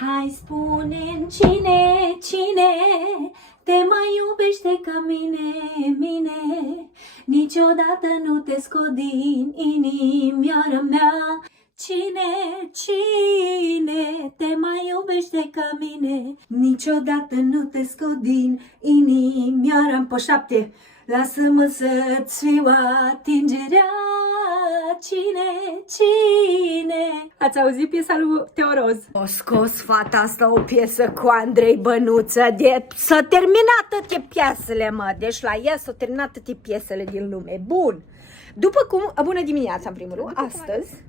Hai spune-mi cine te mai iubește ca mine. Niciodată nu te scot din inimioara mea. Cine te mai iubește ca mine. Niciodată nu te scot din inimioara. Pe 7. Lasă-mă să-ți fiu atingerea. Cine? Ați auzit piesa lui Teoroz? O scos fata asta o piesă cu Andrei Bănuță. S-a terminat toate piesele, mă. Deci la ea s-au terminat toate piesele din lume. Bun. După cum, bună dimineața în primul rând, astăzi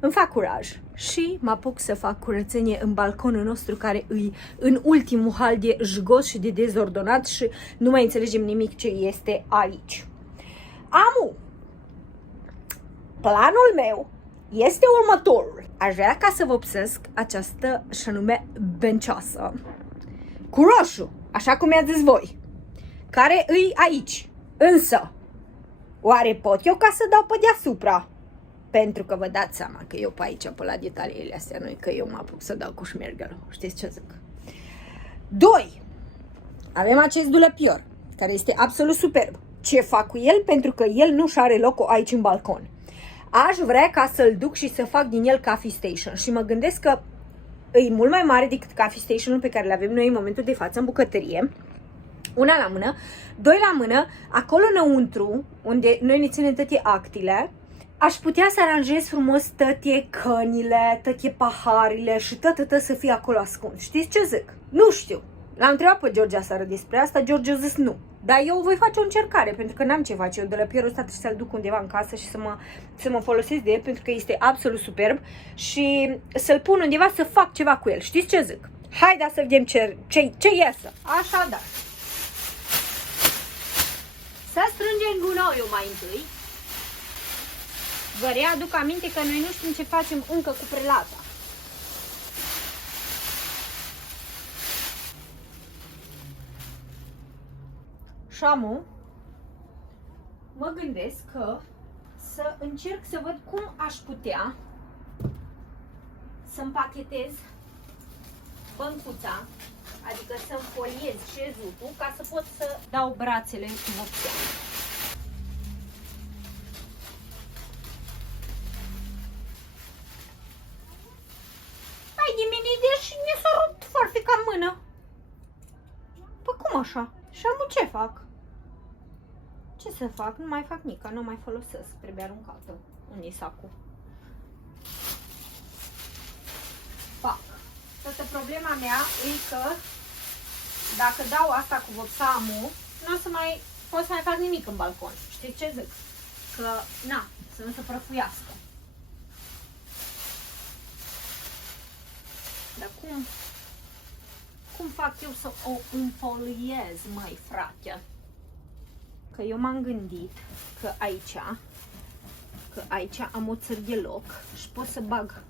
îmi fac curaj și mă apuc să fac curățenie în balconul nostru care îi în ultimul hal de jgos și de dezordonat și nu mai înțelegem nimic ce este aici. Planul meu este următorul. Aș vrea ca să vopsesc această și anume bencioasă cu roșu, așa cum mi-ați zis voi, care îi aici. Însă, oare pot eu ca să dau pe deasupra? Pentru că vă dați seama că eu pe aici, pe la detaliile astea, nu că eu mă apuc să dau cu șmergelul. Știți ce zic? 2. Avem acest dulăpior, care este absolut superb. Ce fac cu el? Pentru că el nu și are locul aici în balcon. Aș vrea ca să-l duc și să fac din el coffee station. Și mă gândesc că e mult mai mare decât coffee station-ul pe care le avem noi în momentul de față în bucătărie. Una la mână. 2 la mână. Acolo înăuntru, unde noi ne ținem toate actile, aș putea să aranjez frumos toate cănile, toate paharele și tot să fie acolo ascuns. Știți ce zic? Nu știu. L-am întrebat pe George aseară despre asta, George a zis nu. Dar eu voi face o încercare, pentru că n-am ce face. Eu de la pierul ăsta trebuie să-l duc undeva în casă și să mă folosesc de el, pentru că este absolut superb. Și să-l pun undeva să fac ceva cu el. Știți ce zic? Haide să vedem ce iasă. Așadar. Să strângem gunoiul mai întâi. Vă readuc aminte că noi nu știm ce facem încă cu prelata. Și mă gândesc că să încerc să văd cum aș putea să împachetez băncuța, adică să înfoliez șezutul ca să pot să dau brațele cu vopsea. Hai de mine, deși mi s-a rupt farfica în mână. Păi cum așa? Și ce fac? Ce să fac? Nu mai fac nică, nu mai folosesc. Trebuie aruncată. Unde-i sacul? Fac. Toată problema mea e că dacă dau asta cu vopsamul, nu o să mai pot să mai fac nimic în balcon. Știți ce zic? Că, na, să nu se prăfuiască. Dar cum fac eu să o înfoliez, măi, frate? Că eu m-am gândit că aici am o țări de loc și pot să bag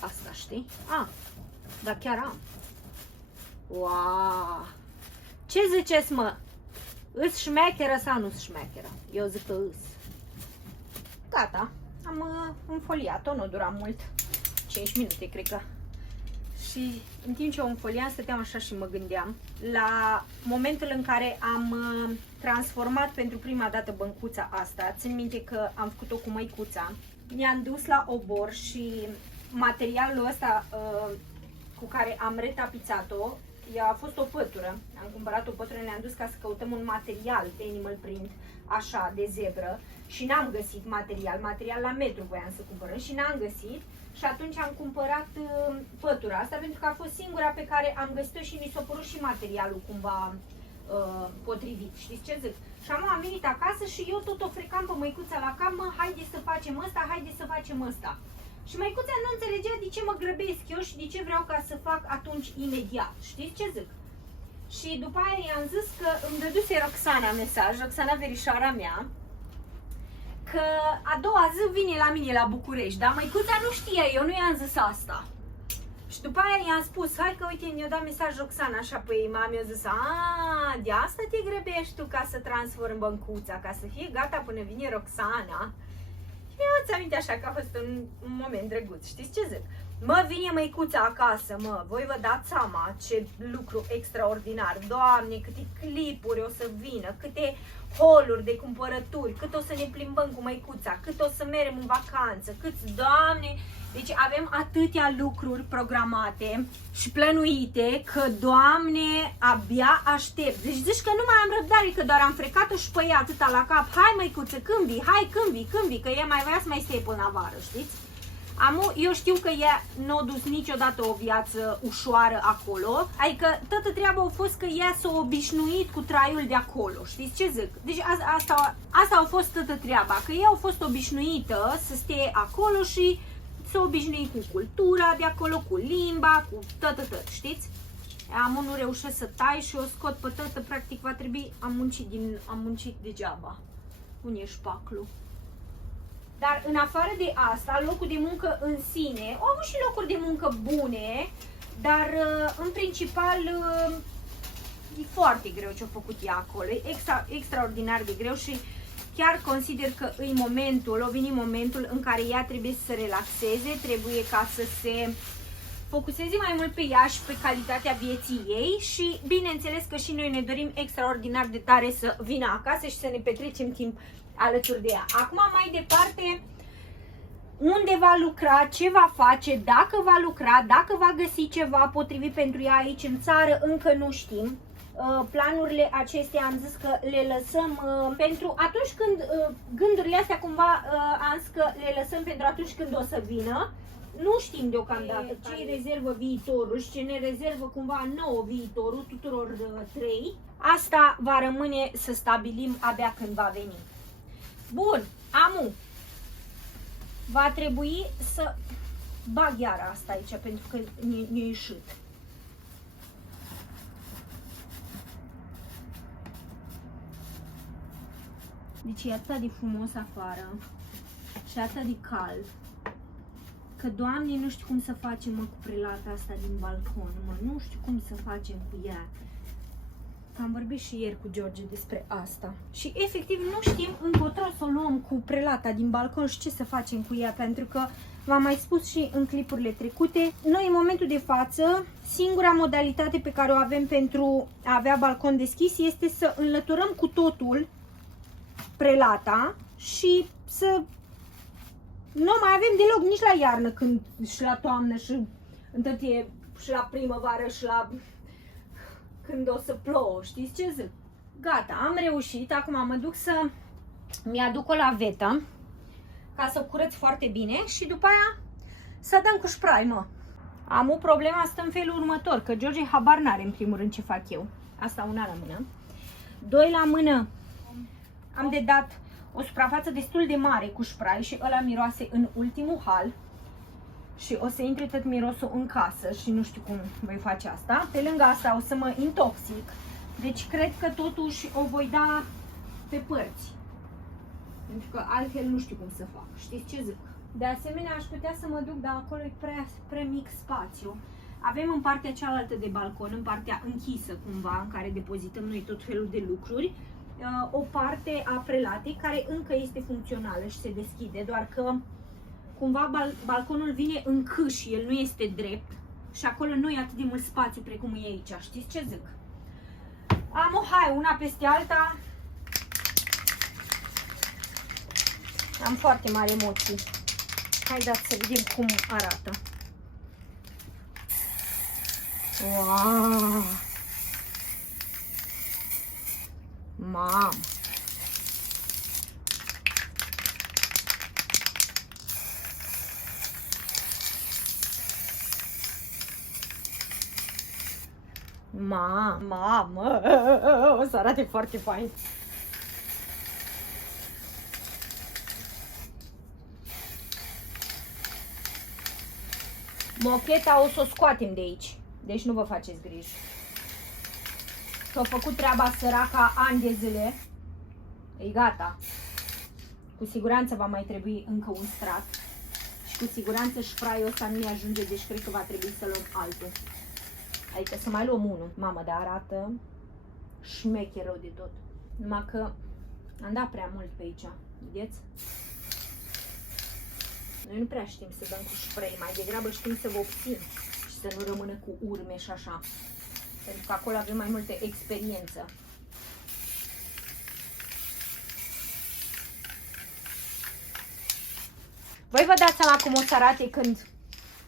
asta, știi? Dar chiar am. Wow! Ce ziceți, mă? Îs șmecheră sau nu-s șmecheră? Eu zic că îs. Gata, am înfoliat-o, nu dura mult. 5 minute, cred că. Și în timp ce o înfoliam, stăteam așa și mă gândeam la momentul în care am transformat pentru prima dată băncuța asta. Țin minte că am făcut-o cu măicuța. Ne-am dus la obor și materialul ăsta cu care am retapizat-o, ea a fost o pătură. Am cumpărat o pătură, ne-am dus ca să căutăm un material animal print, așa, de zebră. Și n-am găsit material la metru voiam să cumpărăm și n-am găsit. Și atunci am cumpărat pătura asta pentru că a fost singura pe care am găsit-o și mi s-a părut și materialul cumva potrivit. Știți ce zic? Și am venit acasă și eu tot o frecam pe măicuța la cap, mă, haide să facem ăsta, haide să facem ăsta. Și măicuța nu înțelegea de ce mă grăbesc eu și de ce vreau ca să fac atunci imediat. Știți ce zic? Și după aia i-am zis că îmi dăduse Roxana mesaj, Roxana verișoara mea, că a doua zi vine la mine la București, dar măicuța nu știa, eu nu i-am zis asta. Și după aia i-am spus, hai că uite, mi-a dat mesaj Roxana așa pe ei, mi-a zis, de asta te grăbești tu ca să transform băncuța, ca să fie gata până vine Roxana. Și mi-am aminte așa că a fost un moment drăguț, știți ce zic? Mă, vine măicuța acasă, mă, voi vă dați seama ce lucru extraordinar. Doamne, câte clipuri o să vină, câte haul-uri de cumpărături, cât o să ne plimbăm cu măicuța, cât o să mergem în vacanță, Doamne... Deci avem atâtea lucruri programate și plănuite că, Doamne, abia aștept. Deci zici că nu mai am răbdare, că doar am frecat-o și pe ea atâta la cap. Hai, măicuță, când vii? Hai, când vii? Că ea mai vrea să mai stea până la vară, știți? Eu știu că ea nu a dus niciodată o viață ușoară acolo, adică toată treaba a fost că ea s-a obișnuit cu traiul de acolo, știți ce zic? Deci asta a fost toată treaba, că ea a fost obișnuită să stea acolo și s-a obișnuit cu cultura de acolo, cu limba, cu tot, știți? Am nu reușesc să tai și o scot pe tătă, practic va trebui, am muncit degeaba. Unde e șpaclu? Dar în afară de asta, locul de muncă în sine, au avut și locuri de muncă bune, dar în principal e foarte greu ce a făcut ea acolo, e extraordinar de greu și chiar consider că a venit momentul în care ea trebuie să se relaxeze, trebuie ca să se focuseze mai mult pe ea și pe calitatea vieții ei și bineînțeles că și noi ne dorim extraordinar de tare să vină acasă și să ne petrecem timp alături de ea. Acum mai departe, unde va lucra, ce va face, dacă va lucra, dacă va găsi ceva potrivit pentru ea aici în țară, încă nu știm. Planurile acestea am zis că le lăsăm pentru atunci când, gândurile astea cumva am zis că le lăsăm pentru atunci când o să vină. Nu știm deocamdată ce îi rezervă viitorul și ce ne rezervă cumva nouă viitorul tuturor trei. Asta va rămâne să stabilim abia când va veni. Bun, amu, va trebui să bag iară asta aici pentru că ne-a ieșit. Deci e atât de frumos afară și atât de cald că, Doamne, nu știu cum să facem, mă, cu prelata asta din balcon, mă, nu știu cum să facem cu ea. Am vorbit și ieri cu George despre asta și efectiv nu știm încotro să o luăm cu prelata din balcon și ce să facem cu ea, pentru că v-am mai spus și în clipurile trecute, noi în momentul de față, singura modalitate pe care o avem pentru a avea balcon deschis este să înlăturăm cu totul prelata și să nu mai avem deloc nici la iarnă când, și la toamnă și și la primăvară și la când o să plouă, știți ce zic? Gata, am reușit, acum mă duc să mi-aduc o lavetă ca să o curăț foarte bine și după aia să dăm cu spray, mă. Am o problemă, asta în felul următor, că George habar n-are în primul rând ce fac eu. Asta una la mână. Doi la mână, am de dat o suprafață destul de mare cu spray și ăla miroase în ultimul hal. Și o să intre tot mirosul în casă și nu știu cum voi face asta. Pe lângă asta o să mă intoxic. Deci cred că totuși o voi da pe părți. Pentru că altfel nu știu cum să fac. Știți ce zic? De asemenea aș putea să mă duc, dar acolo e prea mic spațiu. Avem în partea cealaltă de balcon, în partea închisă cumva, în care depozităm noi tot felul de lucruri, o parte a prelatei care încă este funcțională și se deschide, doar că cumva balconul vine în câș, el nu este drept și acolo nu e atât de mult spațiu precum e aici, știți ce zic? Am hai, una peste alta. Am foarte mari emoții. Haideți să vedem cum arată. Wow! Mamă! Mamă! O să arate foarte fain. Mocheta o să o scoatem de aici. Deci nu vă faceți griji. S-a făcut treaba săraca ani de zile. E gata. Cu siguranță va mai trebui încă un strat. Și cu siguranță spray-ul ăsta nu ajunge, deci cred că va trebui să luăm altul. Adică să mai luăm unul. Mamă, dar arată șmecher rău de tot. Numai că am dat prea mult pe aici. Vedeți? Noi nu prea știm să dăm cu spray, mai degrabă știm să vopsim și să nu rămână cu urme și așa. Pentru că acolo avem mai multă experiență. Voi vă dați seama cum o să arate când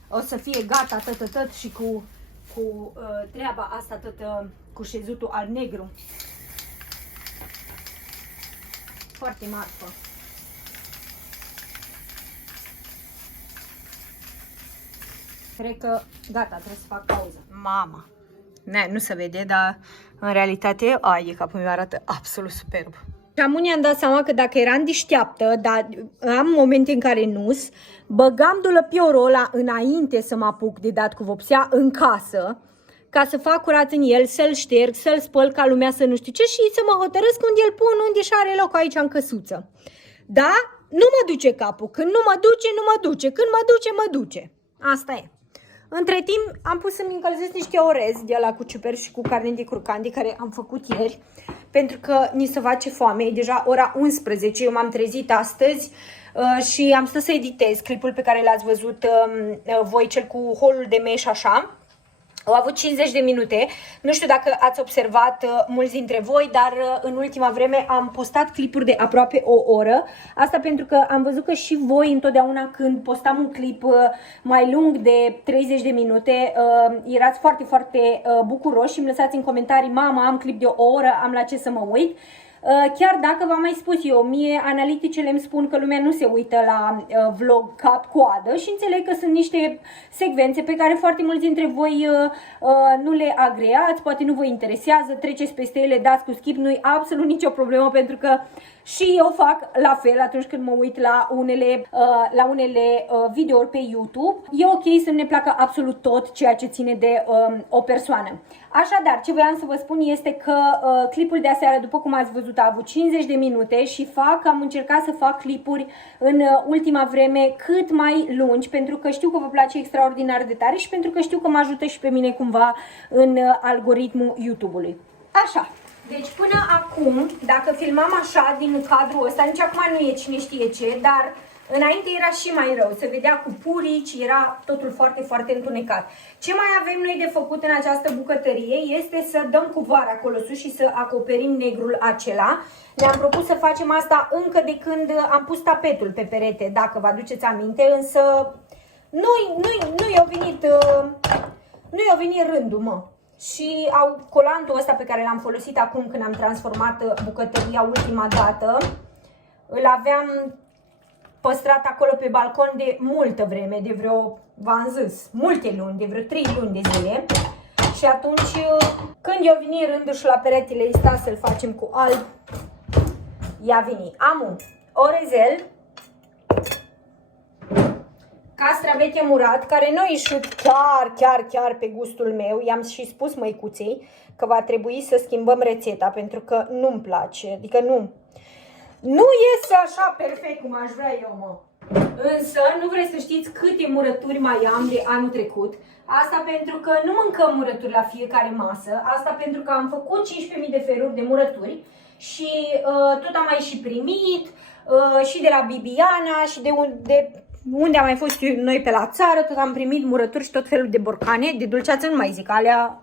o să fie gata tot și cu treaba asta tot cu șezutul al negru. Foarte marfă. Cred că gata, trebuie să fac pauză. Mama! Nu se vede, dar în realitate, ai, capul meu arată absolut superb. Și amunii am dat seama că dacă eram deșteaptă, dar am momente în care nu-s, băgam dulăpiorul ăla înainte să mă apuc de dat cu vopsea în casă, ca să fac curat în el, să-l șterg, să-l spăl ca lumea să nu știu ce și să mă hotărăsc unde îl pun, unde și are loc aici în căsuță. Da? Nu mă duce capul. Când nu mă duce, nu mă duce. Când mă duce, mă duce. Asta e. Între timp am pus să-mi încălzesc niște orez de la cu ciuperci și cu carne de curcan de care am făcut ieri, pentru că ni se face foame, e deja ora 11, eu m-am trezit astăzi și am stat să editez clipul pe care l-ați văzut voi, cel cu holul de meș așa. Au avut 50 de minute, nu știu dacă ați observat mulți dintre voi, dar în ultima vreme am postat clipuri de aproape o oră. Asta pentru că am văzut că și voi întotdeauna când postam un clip mai lung de 30 de minute, erați foarte, foarte bucuroși și îmi lăsați în comentarii: mama, am clip de o oră, am la ce să mă uit. Chiar dacă v-am mai spus eu, mie analiticele îmi spun că lumea nu se uită la vlog cap-coadă și înțeleg că sunt niște secvențe pe care foarte mulți dintre voi nu le agreați, poate nu vă interesează, treceți peste ele, dați cu skip, nu-i absolut nicio problemă, pentru că și eu fac la fel atunci când mă uit la unele videouri pe YouTube. E ok să nu ne placă absolut tot ceea ce ține de o persoană. Așadar, ce voiam să vă spun este că clipul de aseară, după cum ați văzut, a avut 50 de minute și am încercat să fac clipuri în ultima vreme cât mai lungi, pentru că știu că vă place extraordinar de tare și pentru că știu că mă ajută și pe mine cumva în algoritmul YouTube-ului. Așa. Deci până acum, dacă filmam așa din cadrul ăsta, nici acum nu e cine știe ce, dar înainte era și mai rău. Se vedea cu purici, era totul foarte, foarte întunecat. Ce mai avem noi de făcut în această bucătărie este să dăm cu vara acolo sus și să acoperim negrul acela. Ne-am propus să facem asta încă de când am pus tapetul pe perete, dacă vă aduceți aminte, însă nu i-a venit rândul, mă. Și colantul ăsta pe care l-am folosit acum când am transformat bucătăria ultima dată, îl aveam păstrat acolo pe balcon de multă vreme, de vreo, v-am zis, multe luni, de vreo 3 luni de zile. Și atunci, când i-a venit rândul și la peretele ăsta să-l facem cu alb, i-a venit. Am orezel, castravete murat, care nu ieșit chiar pe gustul meu. I-am și spus măicuței că va trebui să schimbăm rețeta, pentru că nu-mi place, adică nu iese așa perfect cum aș vrea eu, mă. Însă nu vreți să știți câte murături mai am de anul trecut. Asta pentru că nu mâncăm murături la fiecare masă. Asta pentru că am făcut 15.000 de feluri de murături și tot am mai și primit și de la Bibiana și de unde am mai fost noi pe la țară, tot am primit murături și tot felul de borcane. De dulceață nu mai zic, alea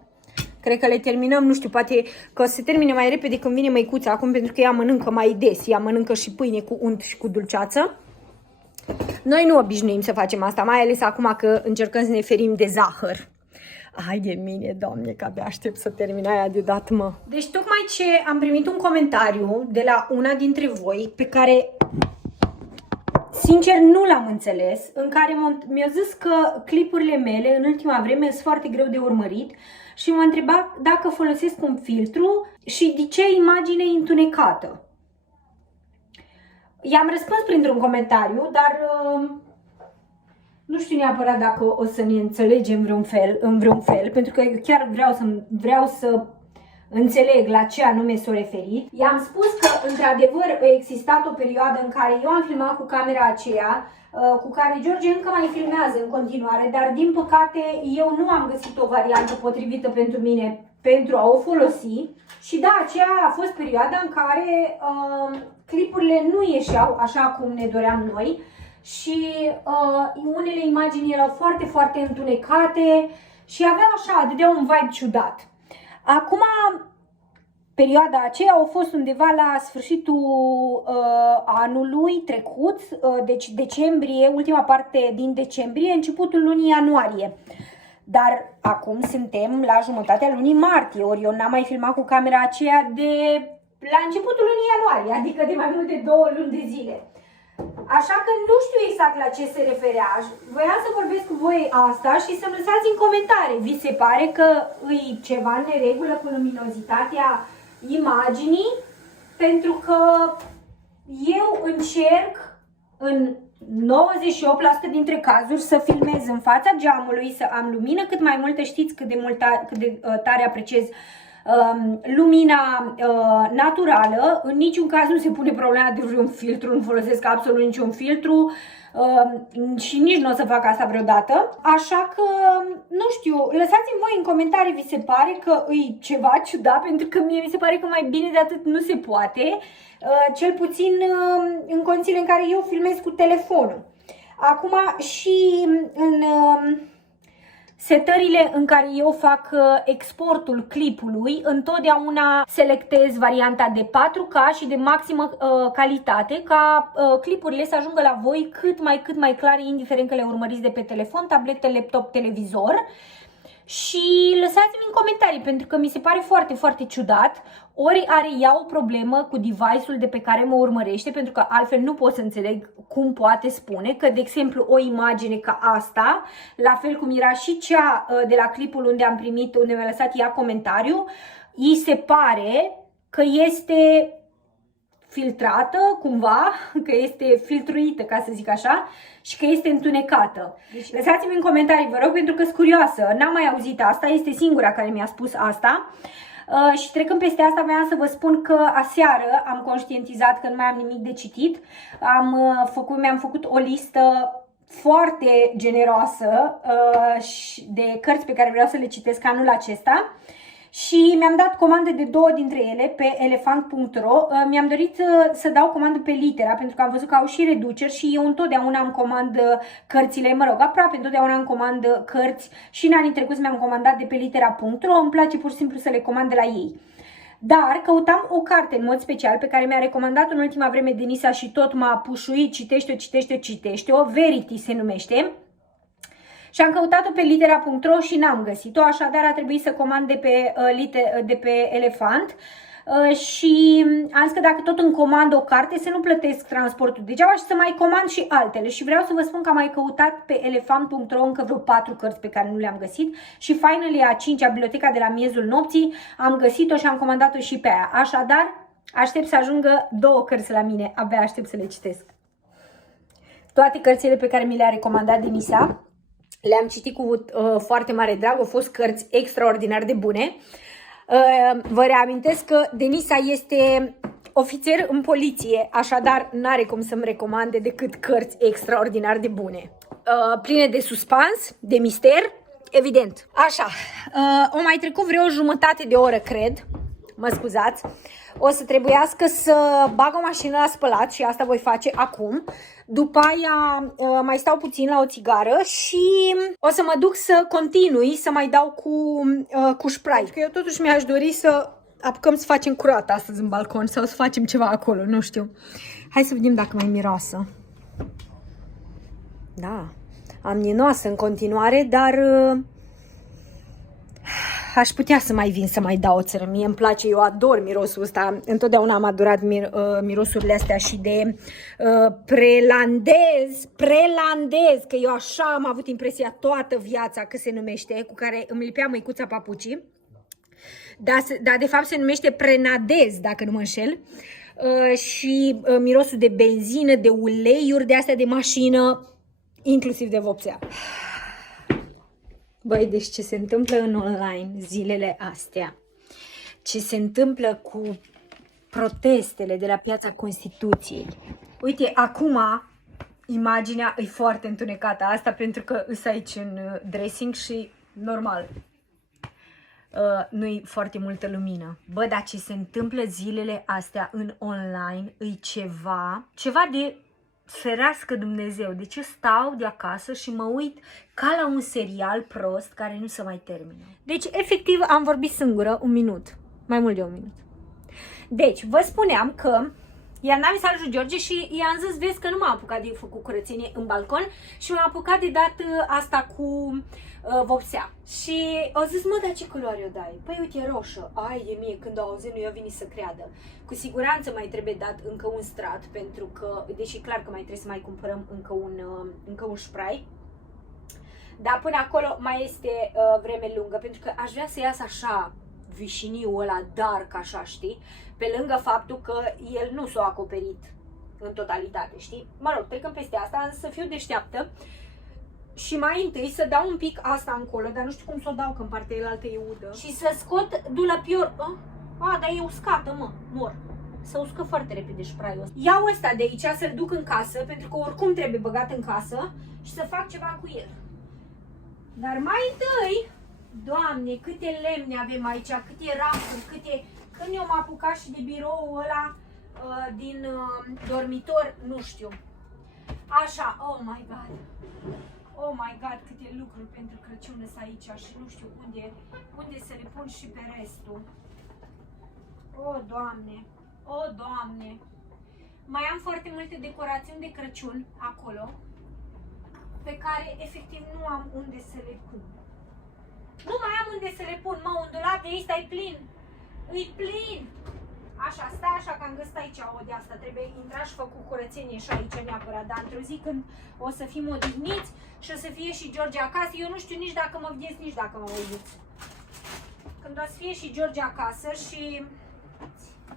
cred că le terminăm, nu știu, poate că se termine mai repede când vine măicuța acum, pentru că ea mănâncă mai des, ea mănâncă și pâine cu unt și cu dulceață. Noi nu obișnuim să facem asta, mai ales acum că încercăm să ne ferim de zahăr. Hai de mine, Doamne, că abia aștept să termin aia de dat, mă. Deci tocmai ce am primit un comentariu de la una dintre voi, pe care sincer nu l-am înțeles, în care mi-a zis că clipurile mele în ultima vreme sunt foarte greu de urmărit și mă întreba dacă folosesc un filtru și de ce imagine întunecată. I-am răspuns printr-un comentariu, dar nu știu neapărat dacă o să ne înțelegem în vreun fel, pentru că eu chiar vreau să înțeleg la ce anume s-o referit. I-am spus că, într-adevăr, a existat o perioadă în care eu am filmat cu camera aceea, cu care George încă mai filmează în continuare, dar, din păcate, eu nu am găsit o variantă potrivită pentru mine pentru a o folosi. Și da, aceea a fost perioada în care clipurile nu ieșeau așa cum ne doream noi și unele imagini erau foarte, foarte întunecate și aveau așa, dădeau un vibe ciudat. Acum, perioada aceea a fost undeva la sfârșitul anului trecut, deci decembrie, ultima parte din decembrie, începutul lunii ianuarie. Dar acum suntem la jumătatea lunii martie, ori eu n-am mai filmat cu camera aceea de la începutul lunii ianuarie, adică de mai mult de 2 luni de zile. Așa că nu știu exact la ce se referea. Voiam să vorbesc cu voi asta și să-mi lăsați în comentarii. Vi se pare că e ceva în neregulă cu luminozitatea imaginii? Pentru că eu încerc în 98% dintre cazuri să filmez în fața geamului, să am lumină cât mai multă. Știți cât de tare apreciez lumina naturală. În niciun caz nu se pune problema de vreun filtru, nu folosesc absolut niciun filtru și nici nu o să fac asta vreodată. Așa că, nu știu, lăsați-mi voi în comentarii, vi se pare că e ceva ciudat, pentru că mie mi se pare că mai bine de atât nu se poate, cel puțin în condițiile în care eu filmez cu telefonul. Acum și în setările în care eu fac exportul clipului, întotdeauna selectez varianta de 4K și de maximă calitate, ca clipurile să ajungă la voi cât mai clare, indiferent că le urmăriți de pe telefon, tabletă, laptop, televizor. Și lăsați-mi în comentarii, pentru că mi se pare foarte, foarte ciudat. Ori are ea o problemă cu device-ul de pe care mă urmărește, pentru că altfel nu pot să înțeleg cum poate spune că, de exemplu, o imagine ca asta, la fel cum era și cea de la clipul unde am primit, unde mi-a lăsat ea comentariu, îi se pare că este filtrată cumva, că este filtruită, ca să zic așa, și că este întunecată. Deci lăsați-mi în comentarii, vă rog, pentru că sunt curioasă. N-am mai auzit asta, este singura care mi-a spus asta. Și trecând peste asta, vreau să vă spun că aseară am conștientizat că nu mai am nimic de citit. Mi-am făcut o listă foarte generoasă de cărți pe care vreau să le citesc anul acesta. Și mi-am dat comandă de 2 dintre ele pe elefant.ro. Mi-am dorit să dau comandă pe Litera, pentru că am văzut că au și reduceri și eu întotdeauna am comandă cărțile, mă rog, aproape întotdeauna am comandă cărți și în anii trecuți mi-am comandat de pe litera.ro, îmi place pur și simplu să le comand de la ei. Dar căutam o carte în mod special pe care mi-a recomandat în ultima vreme Denisa și tot m-a pușuit, citește-o, Verity se numește. Și am căutat-o pe litera.ro și n-am găsit-o, așadar a trebuit să comand de pe Elefant. Și am zis că dacă tot îmi comand o carte, să nu plătesc transportul degeaba și să mai comand și altele. Și vreau să vă spun că am mai căutat pe elefant.ro încă vreo 4 cărți pe care nu le-am găsit. Și finally a 5-a, Biblioteca de la miezul nopții, am găsit-o și am comandat-o și pe aia. Așadar, aștept să ajungă 2 cărți la mine, abia aștept să le citesc. Toate cărțile pe care mi le-a recomandat Denisa le-am citit cu foarte mare drag, au fost cărți extraordinar de bune. Vă reamintesc că Denisa este ofițer în poliție, așadar n-are cum să-mi recomande decât cărți extraordinar de bune. Pline de suspans, de mister, evident. Așa, o mai trecut vreo jumătate de oră, cred, mă scuzați. O să trebuiască să bag o mașină la spălat și asta voi face acum. După aia mai stau puțin la o țigară și o să mă duc să continui să mai dau cu spray. Că eu totuși mi-aș dori să apucăm să facem curat astăzi în balcon sau să facem ceva acolo, nu știu. Hai să vedem dacă mai miroasă. Da, am ninoasă în continuare, dar aș putea să mai vin să mai dau o țără. Mie îmi place, eu ador mirosul ăsta. Întotdeauna am adorat mirosurile astea și de prelandez, că eu așa am avut impresia toată viața că se numește, cu care îmi lipea măicuța papucii. Dar de fapt se numește prenadez, dacă nu mă înșel. Și mirosul de benzină, de uleiuri, de astea de mașină, inclusiv de vopsea. Băi, deci ce se întâmplă în online zilele astea, ce se întâmplă cu protestele de la Piața Constituției. Uite, acum imaginea e foarte întunecată, asta pentru că îs aici în dressing și normal nu-i foarte multă lumină. Bă, dar ce se întâmplă zilele astea în online e ceva de ferească Dumnezeu, de ce stau de acasă și mă uit ca la un serial prost care nu se mai termină. Deci, efectiv, am vorbit singură un minut, mai mult de un minut. Deci, vă spuneam că i-am dat mesaj lui George și i-am zis, vezi că nu m-am apucat de făcut curățenie în balcon și m-am apucat de dat asta cu vopsea. Și au zis, mă, dar ce culoare o dai? Păi uite, roșă. Ai de mie, când au auzit, nu i-a venit să creadă. Cu siguranță mai trebuie dat încă un strat, pentru că, deși clar că mai trebuie să mai cumpărăm încă un spray. Dar până acolo mai este vreme lungă, pentru că aș vrea să iasă așa vișiniul ăla dark, așa, știi? Pe lângă faptul că el nu s-a acoperit în totalitate, știi? Mă rog, trecând peste asta, am zis să fiu deșteaptă și mai întâi să dau un pic asta încolo, dar nu știu cum să o dau, că în partea elaltă e udă. Și să scot dulapior. Dar e uscată, mă, mor. Se uscă foarte repede spray-ul ăsta. Iau ăsta de aici, să-l duc în casă, pentru că oricum trebuie băgat în casă și să fac ceva cu el. Dar mai întâi, Doamne, câte lemne avem aici, câte rampuri, câte... Când eu m-am apucat și de biroul ăla din dormitor, nu știu. Așa, oh my god. Oh my god, câte lucruri pentru Crăciun sunt aici și nu știu unde să le pun și pe restul. Oh, Doamne, oh, Doamne. Mai am foarte multe decorațiuni de Crăciun acolo, pe care efectiv nu am unde să le pun. Nu mai am unde să le pun, mă, un dulap de ăsta e plin. E plin! Așa, stai așa că am găsit aici o de asta, trebuie intrat și făcut curățenie și aici neapărat, dar într-o zi când o să fim odihniți și o să fie și George acasă, eu nu știu nici dacă mă vedeți, nici dacă mă uiți. Când o să fie și George acasă și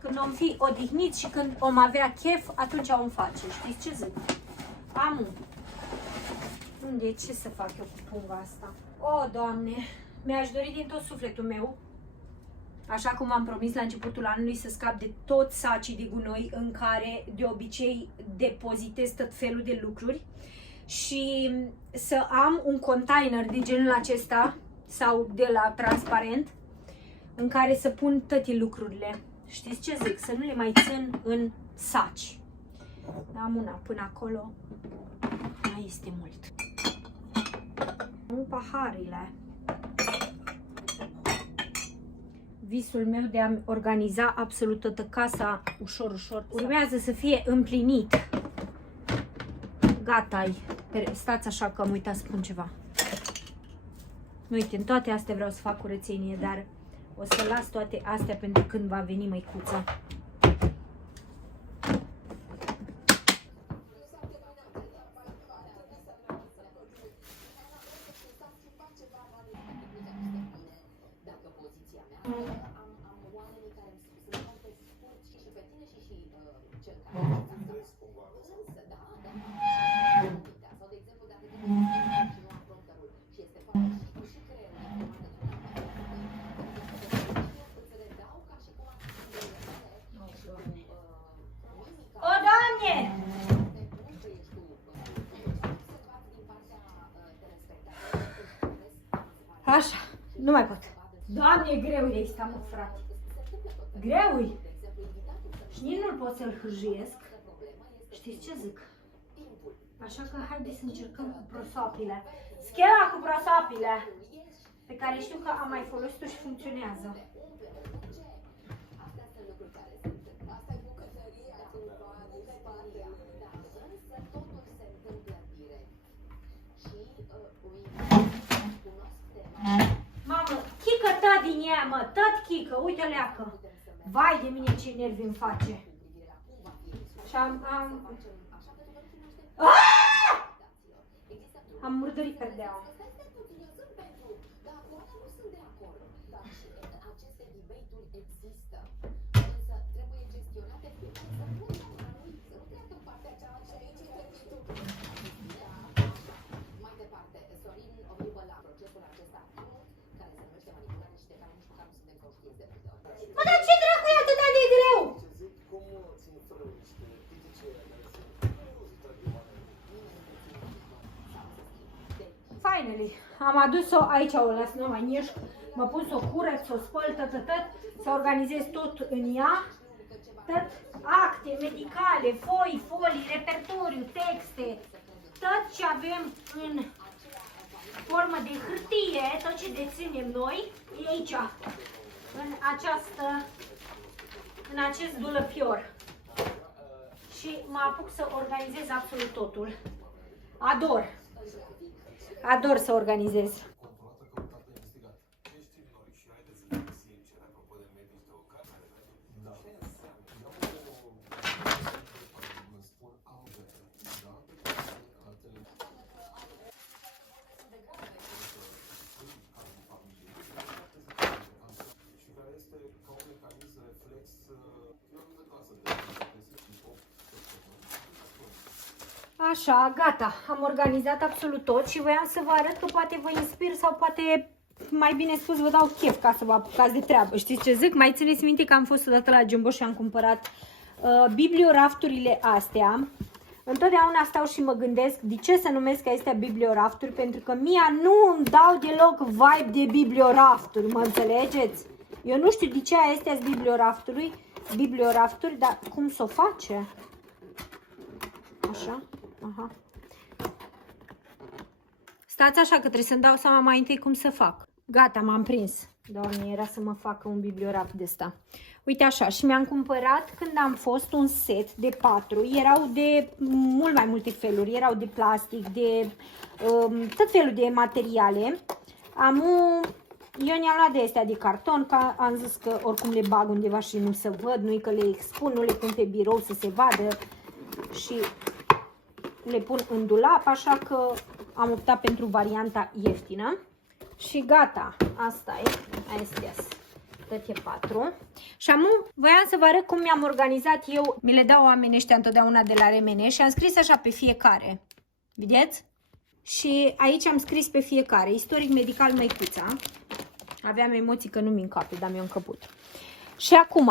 când om fi odihniți și când om avea chef, atunci om face, știți ce zic? Amu. Unde, ce să fac eu cu punga asta? O, Doamne, mi-aș dori din tot sufletul meu, așa cum am promis la începutul anului, să scap de toți sacii de gunoi în care de obicei depozitez tot felul de lucruri și să am un container de genul acesta sau de la transparent în care să pun toate lucrurile. Știți ce zic? Să nu le mai țin în saci. Am una până acolo. Mai este mult. Am paharele. Visul meu de a organiza absolut toată casa ușor, ușor urmează să fie împlinit. Gata-i. Stați așa că am uitat să spun ceva. Uite, în toate astea vreau să fac curățenie, dar o să las toate astea pentru când va veni măicuța. Așa, nu mai pot. Doamne, greu e asta, mă, frate. Greu-i. Și nici nu-l pot să-l hârjuiesc. Știți ce zic? Așa că haideți să încercăm cu prosopile. Schema cu prosopile, pe care știu că am mai folosit-o și funcționează. Mamă, chică tot din ea, mă, tot chică, uite leacă. Vai de mine ce nervi îmi face. Și am murdărit perdeaua. Mă, dar ce dracu e atât de greu? Finally, am adus-o aici, o las, nu mai nieșc. Mă pun să o curăț, să o spăl, tot, să organizez tot în ea. tot acte medicale, foi, folii, repertoriu, texte, tot ce avem în formă de hârtie, tot ce deținem noi, e aici, în acest dulăpior. Și mă apuc să organizez absolut totul. Ador să organizez. Așa, gata, am organizat absolut tot și voiam să vă arăt că poate vă inspir sau poate, mai bine spus, vă dau chef ca să vă apucați de treabă. Știți ce zic? Mai țineți minte că am fost odată la Jumbo și am cumpărat bibliorafturile astea. Întotdeauna stau și mă gândesc de ce să numesc astea bibliorafturi, pentru că mie nu îmi dau deloc vibe de bibliorafturi, mă înțelegeți? Eu nu știu de ce astea sunt bibliorafturi, dar cum s-o face? Așa. Aha. Stați așa că trebuie să-mi dau seama mai întâi cum să fac. Gata, m-am prins. Doamne, era să mă facă un biblioraf de ăsta. Uite așa, și mi-am cumpărat când am fost un set de 4. Erau de mult mai multe feluri. Erau de plastic, de tot felul de materiale. Eu ne-am luat de astea de carton, că am zis că oricum le bag undeva și nu se văd. Nu-i că le expun, nu le pun pe birou să se vadă. Și le pun în dulap, așa că am optat pentru varianta ieftină. Și gata, asta e, astea tot e 4. Și voiam să vă arăt cum mi-am organizat eu, mi le dau oamenii ăștia întotdeauna de la remene și am scris așa pe fiecare, vedeți? Și aici am scris pe fiecare, istoric medical Măicuța. Aveam emoții că nu-mi încape, dar mi-a încăput. Și acum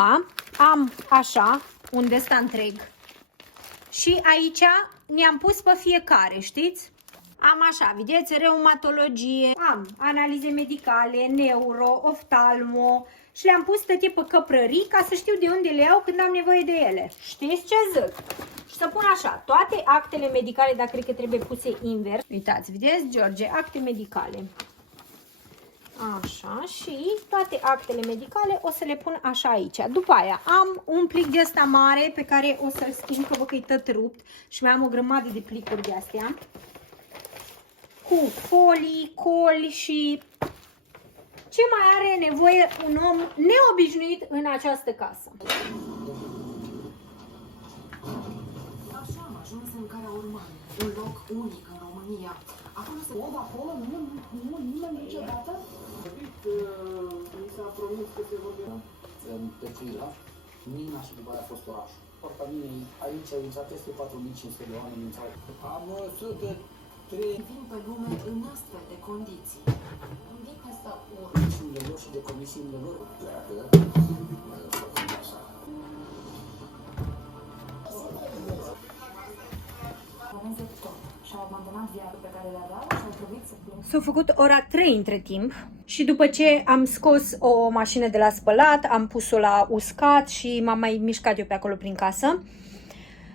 am așa, un de ăsta întreg. Și aici ne-am pus pe fiecare, știți? Am așa, vedeți, reumatologie, am analize medicale, neuro, oftalmo și le-am pus toate pe căprării ca să știu de unde le iau când am nevoie de ele. Știți ce zic? Și să pun așa, toate actele medicale, dar cred că trebuie puse invers. Uitați, vedeți, George, acte medicale. Așa, și toate actele medicale o să le pun așa aici. După aia am un plic de ăsta mare pe care o să-l schimb, că văd că e tot rupt și mai am o grămadă de plicuri de astea. Cu folii, coli și ce mai are nevoie un om neobișnuit în această casă. Așa am ajuns în Cara Urmani, un loc unic în România. Acolo se văd, acolo nu nimeni niciodată? Mi s-a promis că se vorbea pe Trila, Mina și după aia a fost orașul. Porta Minei, aici au intrat peste 4500 de oameni în țară. Am 103 Vin pe lume în astfel de condiții. Îmi vin asta de lor și de comisii de lor. Pleacă, făcând așa. Avem tot și-au abandonat viața pe care le aveau și au trebuit să plângă. S-a făcut ora 3 între timp și după ce am scos o mașină de la spălat, am pus-o la uscat și m-am mai mișcat eu pe acolo prin casă.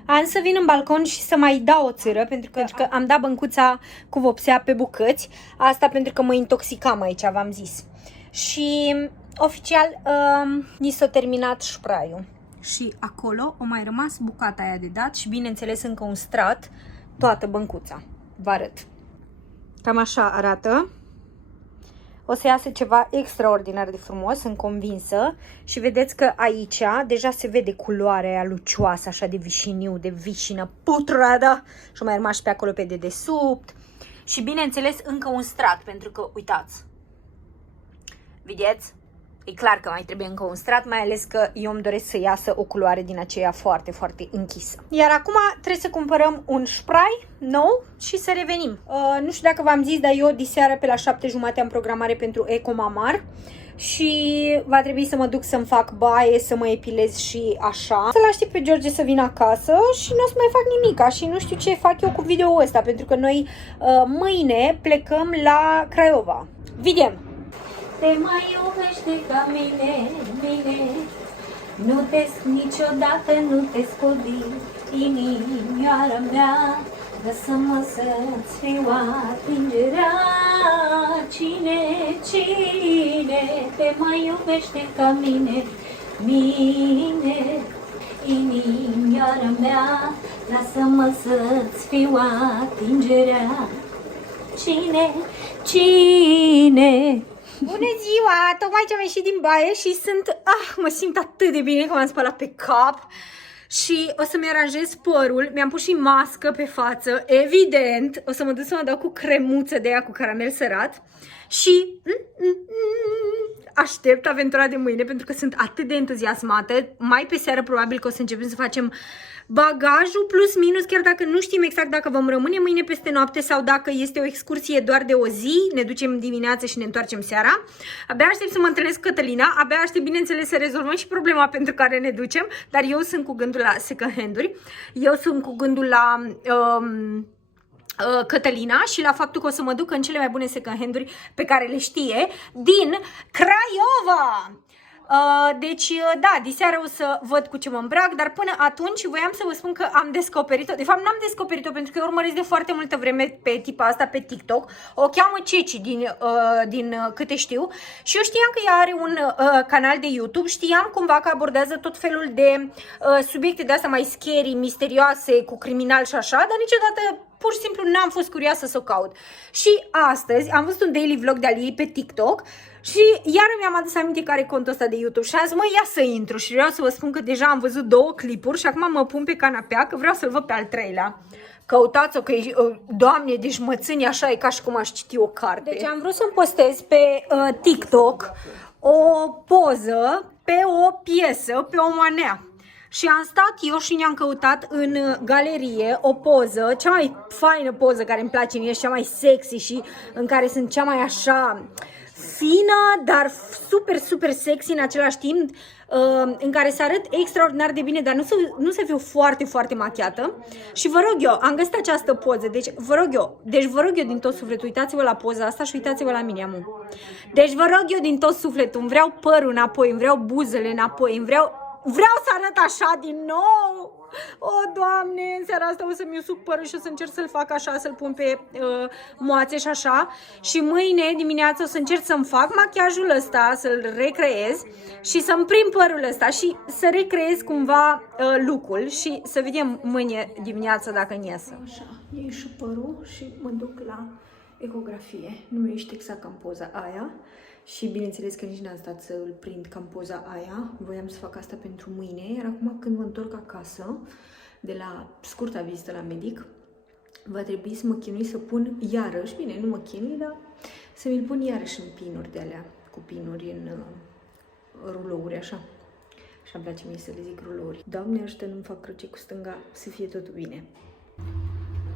Am să vin în balcon și să mai dau o țâră, pentru că am dat băncuța cu vopsea pe bucăți. Asta pentru că mă intoxicam aici, v-am zis. Și oficial ni s-a terminat spray-ul. Și acolo o mai rămas bucata aia de dat și bineînțeles încă un strat, toată băncuța. Vă arăt. Cam așa arată. O să iasă ceva extraordinar de frumos, sunt convinsă. Și vedeți că aici deja se vede culoarea aia lucioasă, așa de vișiniu, de vișină putredă. Și o mai rămas pe acolo pe dedesubt. Și bineînțeles încă un strat, pentru că, uitați, vedeți? E clar că mai trebuie încă un strat, mai ales că eu îmi doresc să iasă o culoare din aceea foarte, foarte închisă. Iar acum trebuie să cumpărăm un spray nou și să revenim. Nu știu dacă v-am zis, dar eu diseară pe la 7:30 am programare pentru Ecomamar și va trebui să mă duc să-mi fac baie, să mă epilez și așa. Să-l aștept pe George să vină acasă și nu o să mai fac nimica și nu știu ce fac eu cu video-ul ăsta, pentru că noi mâine plecăm la Craiova. Vedem! Te mai iubește ca mine, mine, Nu te niciodată nu te scoli, inimioara mea, lasă-mă să-ți fiu atingerea. Cine te mai iubește ca mine, inimioara mea, lasă-mă să-ți fiu atingerea. Cine? Bună ziua! Tocmai ce am ieșit din baie și mă simt atât de bine că m-am spălat pe cap și o să-mi aranjez părul. Mi-am pus și mască pe față, evident. O să mă duc să mă dau cu cremuță de aia cu caramel sărat și aștept aventura de mâine pentru că sunt atât de entuziasmată. Mai pe seară probabil că o să începem să facem bagajul plus minus, chiar dacă nu știm exact dacă vom rămâne mâine peste noapte sau dacă este o excursie doar de o zi, ne ducem dimineața și ne întoarcem seara. Abia aștept să mă întâlnesc cu Cătălina, abia aștept bineînțeles să rezolvăm și problema pentru care ne ducem, dar eu sunt cu gândul la second hand-uri, eu sunt cu gândul la Cătălina și la faptul că o să mă duc în cele mai bune second hand-uri pe care le știe din Craiova. Deci, da, diseară o să văd cu ce mă îmbrac, dar până atunci voiam să vă spun că am descoperit-o. De fapt, n-am descoperit-o pentru că eu urmăresc de foarte multă vreme pe tipa asta pe TikTok. O cheamă Ceci din câte știu și eu știam că ea are un canal de YouTube, știam cumva că abordează tot felul de subiecte de astea mai scary, misterioase, cu criminal și așa, dar niciodată pur și simplu n-am fost curioasă să o caut. Și astăzi am văzut un daily vlog de-al ei pe TikTok și iar mi-am adus aminte că are contul ăsta de YouTube și am zis, mă, ia să intru și vreau să vă spun că deja am văzut 2 clipuri și acum mă pun pe canapea că vreau să-l văd pe al 3-lea. Căutați-o că e, Doamne, deci mă ține așa, e ca și cum aș citi o carte. Deci am vrut să-mi postez pe TikTok o poză pe o piesă, pe o manea. Și am stat eu și ne-am căutat în galerie o poză, cea mai faină poză care îmi place mie, cea mai sexy și în care sunt cea mai așa fină, dar super, super sexy în același timp, în care se arăt extraordinar de bine, dar nu să fiu foarte, foarte machiată. Și vă rog eu, am găsit această poză, deci vă rog eu din tot sufletul, uitați-vă la poza asta și uitați-vă la mine, amu. Deci vă rog eu din tot sufletul, îmi vreau părul înapoi, îmi vreau buzele înapoi, vreau să arăt așa din nou! O, Doamne, în seara asta o să-mi usuc părul și o să încerc să-l fac așa, să-l pun pe moațe și așa. Și mâine dimineață o să încerc să-mi fac machiajul ăsta, să-l recreez și să-mi prind părul ăsta și să recreez cumva look-ul și să vedem mâine dimineață dacă-mi iasă. Așa, iei și părul și mă duc la ecografie. Nu mi ești exact ca în poza aia. Și bineînțeles că nici n-am stat să îl prind ca în poza aia. Voiam să fac asta pentru mâine, iar acum când mă întorc acasă de la scurta vizită la medic, va trebui să mă chinui să pun iarăși, bine, nu mă chinui, dar să mi-l pun iarăși în pinuri de alea, cu pinuri în rulouri, așa. Și-mi place mie să le zic rulouri. Doamne ajută, nu-mi fac cruce cu stânga, să fie totul bine.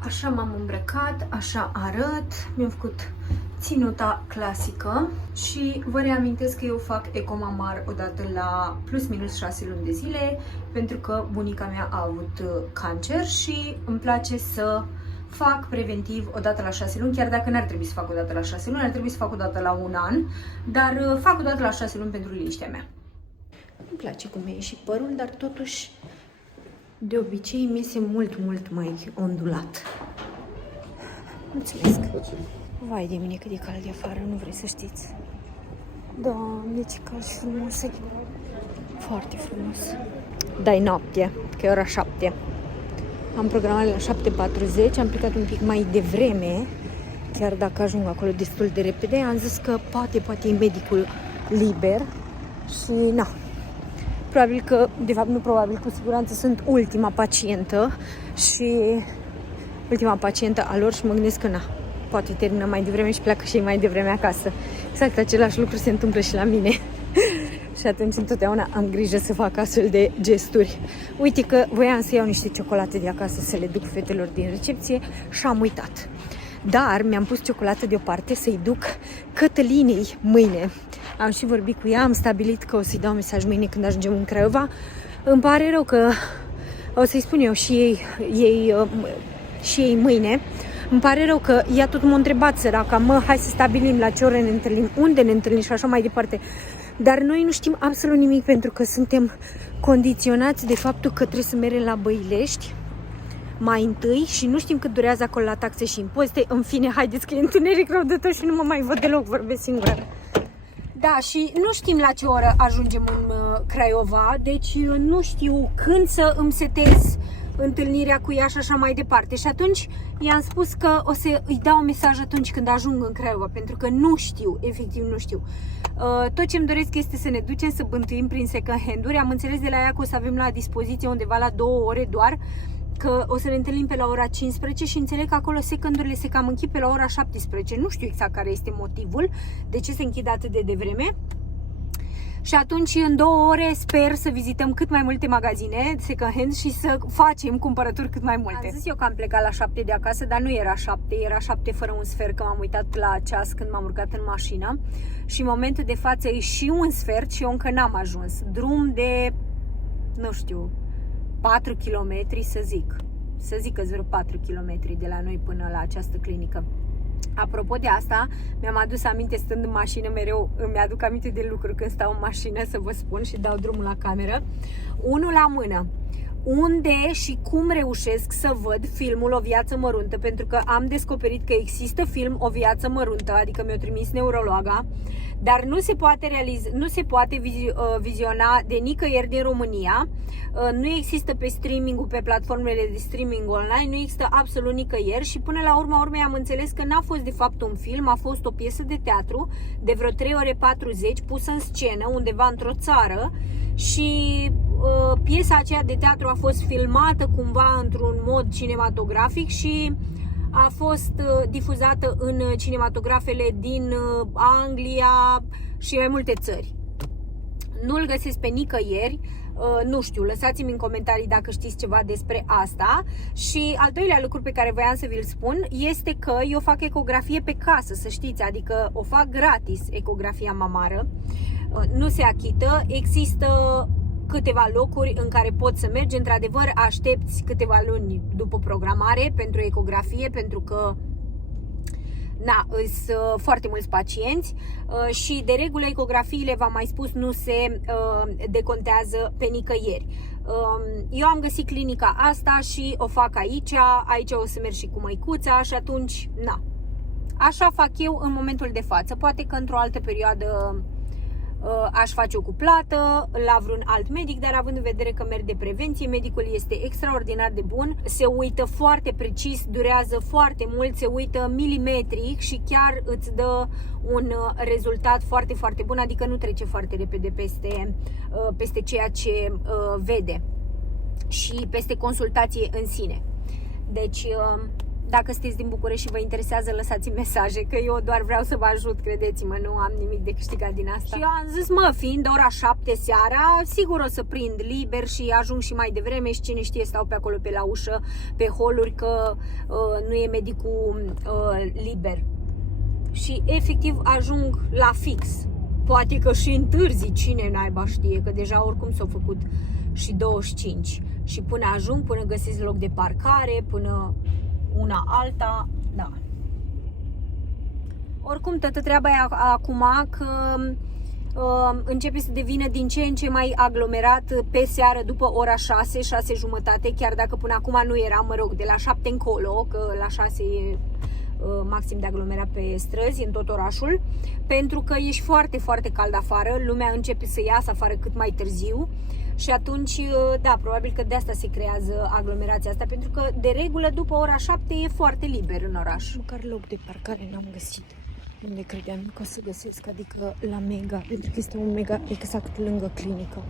Așa m-am îmbrăcat, așa arăt, mi-am făcut ținuta clasică și vă reamintesc că eu fac ecomamar odată la plus minus 6 luni de zile pentru că bunica mea a avut cancer și îmi place să fac preventiv odată la 6 luni, chiar dacă n-ar trebui să fac odată la 6 luni, ar trebui să fac odată la 1 an, dar fac odată la 6 luni pentru liniștea mea. Îmi place cum e și părul, dar totuși de obicei mi este mult, mult mai ondulat. Mulțumesc! Vai de mine cât de cald de afară, nu vrei să știți. Doamne, ce cald și frumos e. Foarte frumos. Da-i noapte, că e ora 7. Am programat la 7:40, am plecat un pic mai devreme, chiar dacă ajung acolo destul de repede. Am zis că poate e medicul liber și na. Probabil că, de fapt nu probabil, cu siguranță sunt ultima pacientă a lor și mă gândesc că na, poate termină mai devreme și pleacă și ei mai devreme acasă. Exact același lucru se întâmplă și la mine. Și atunci întotdeauna am grijă să fac astfel de gesturi. Uite că voiam să iau niște ciocolate de acasă să le duc fetelor din recepție și am uitat. Dar mi-am pus ciocolată deoparte să-i duc Cătălinei mâine. Am și vorbit cu ea, am stabilit că o să-i dau mesaj mâine când ajungem în Craiova. Îmi pare rău că o să-i spun eu și ei mâine. Îmi pare rău că ea tot m-a întrebat, săraca, mă, hai să stabilim la ce ore ne întâlnim, unde ne întâlnim și așa mai departe. Dar noi nu știm absolut nimic pentru că suntem condiționați de faptul că trebuie să mergem la Băilești mai întâi și nu știm cât durează acolo la taxe și impozite. În fine, haideți că e întuneric rău de tot și nu mă mai văd deloc, vorbesc singură. Da, și nu știm la ce oră ajungem în Craiova, deci nu știu când să îmi setez întâlnirea cu ea și așa mai departe. Și atunci i-am spus că o să îi dau un mesaj atunci când ajung în Craiova, pentru că nu știu, efectiv nu știu. Tot ce îmi doresc este să ne ducem să bântuim prin second hand-uri. Am înțeles de la ea că o să avem la dispoziție undeva la 2 ore doar, că o să ne întâlnim pe la ora 15 și înțeleg că acolo second-urile se cam închid pe la ora 17. Nu știu exact care este motivul, de ce se închid atât de devreme. Și atunci în 2 ore sper să vizităm cât mai multe magazine second hand și să facem cumpărături cât mai multe. Am zis eu că am plecat la 7 de acasă, dar nu era 7, era 7 fără un sfert, că m-am uitat la ceas când m-am urcat în mașină. Și în momentul de față e și un sfert și eu încă n-am ajuns. Drum de, nu știu, 4 km să zic că vreo 4 km de la noi până la această clinică. Apropo de asta, mi-am adus aminte stând în mașină, mereu îmi aduc aminte de lucruri când stau în mașină, să vă spun și dau drumul la cameră. Unul la mână. Unde și cum reușesc să văd filmul O viață măruntă, pentru că am descoperit că există film O viață măruntă, adică mi-a trimis neurologa, dar nu se poate viziona de nicăieri din România, nu există pe streaming-ul, pe platformele de streaming online, nu există absolut nicăieri și până la urma urmei am înțeles că n-a fost de fapt un film, a fost o piesă de teatru de vreo 3 ore 40 pusă în scenă undeva într-o țară și piesa aceea de teatru a fost filmată cumva într-un mod cinematografic și a fost difuzată în cinematografele din Anglia și mai multe țări. Nu-l găsesc pe nicăieri, nu știu, lăsați-mi în comentarii dacă știți ceva despre asta. Și al doilea lucru pe care voiam să vi-l spun este că eu fac ecografie pe casă, să știți, adică o fac gratis, ecografia mamară, nu se achită, există câteva locuri în care poți să mergi, într-adevăr aștepți câteva luni după programare pentru ecografie, pentru că sunt foarte mulți pacienți și de regulă ecografiile, v-am mai spus, nu se decontează pe nicăieri. Eu am găsit clinica asta și o fac aici o să merg și cu măicuța și atunci, așa fac eu în momentul de față. Poate că într-o altă perioadă aș face-o cu plată la vreun alt medic, dar având în vedere că merg de prevenție, medicul este extraordinar de bun, se uită foarte precis, durează foarte mult, se uită milimetric și chiar îți dă un rezultat foarte, foarte bun, adică nu trece foarte repede peste ceea ce vede și peste consultație în sine. Deci dacă sunteți din București și vă interesează, lăsați-mi mesaje, că eu doar vreau să vă ajut, credeți-mă, nu am nimic de câștigat din asta. Și eu am zis, fiind ora 7 seara, sigur o să prind liber și ajung și mai devreme și cine știe, stau pe acolo pe la ușă, pe holuri, că nu e medicul liber. Și efectiv ajung la fix. Poate că și întârzi, cine naiba știe, că deja oricum s-au făcut și 25. Și până ajung, până găsesc loc de parcare, până una alta, da. Oricum, toată treaba e acum că începe să devină din ce în ce mai aglomerat pe seară după ora 6, 6:30, chiar dacă până acum nu era, de la 7 încolo, că la 6 e maxim de aglomerat pe străzi în tot orașul, pentru că ești foarte, foarte cald afară, lumea începe să iasă afară cât mai târziu și atunci, da, probabil că de asta se creează aglomerația asta, pentru că de regulă după ora 7 e foarte liber în oraș. Măcar loc de parcare n-am găsit unde credeam că o să găsesc, adică la Mega, pentru că este un Mega exact lângă clinică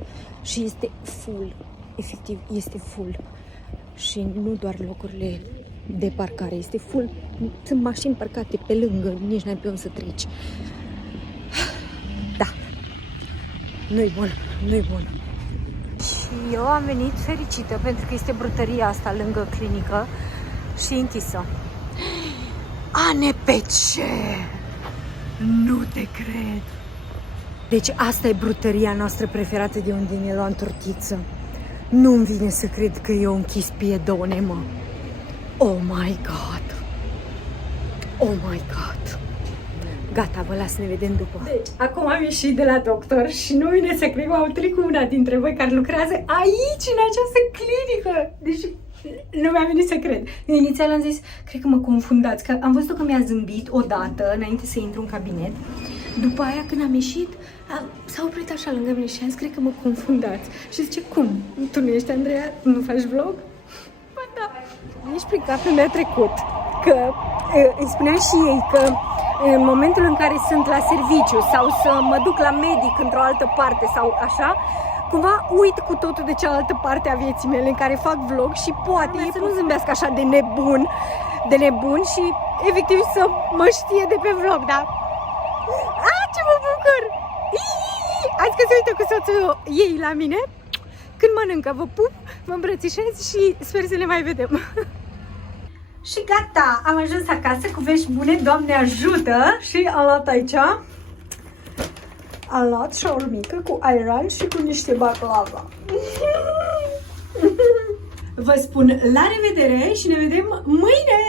și este full, efectiv este full și nu doar locurile de parcare, este full, sunt mașini parcate pe lângă, nici n-ai pe unde să treci. Da, nu-i bun, nu-i bun. Și eu am venit fericită pentru că este brutăria asta lângă clinică și închisă. ANPC! Nu te cred! Deci asta e brutăria noastră preferată, de unde ne luam tortiță. Nu-mi vine să cred că eu închis piedone, mă. Oh my God! Oh my God! Gata, vă las, ne vedem după. Deci, acum am ieșit de la doctor și nu vine să cred că m-au trec cu una dintre voi care lucrează aici, în această clinică. Deci, nu mi-a venit să cred. Inițial am zis, cred că mă confundați, că am văzut că mi-a zâmbit odată înainte să intru în cabinet. După aia, când am ieșit, s-a oprit așa lângă mine și am zis, cred că mă confundați. Și zice, cum? Tu nu ești Andreea? Nu faci vlog? Ba da. Nici prin capul mi-a trecut că îmi spunea și ei că în momentul în care sunt la serviciu sau să mă duc la medic într-o altă parte sau așa, cumva uit cu totul de cealaltă parte a vieții mele în care fac vlog și poate să nu zâmbească așa de nebun și efectiv să mă știe de pe vlog, da? Ce mă bucur! Azi că se uită cu soțul ei la mine, când mănâncă, vă pup, vă îmbrățișez și sper să ne mai vedem. Și gata, am ajuns acasă cu vești bune, Doamne ajută! Și am luat aici, am luat șaurmică cu ayran și cu niște baklava. Vă spun la revedere și ne vedem mâine!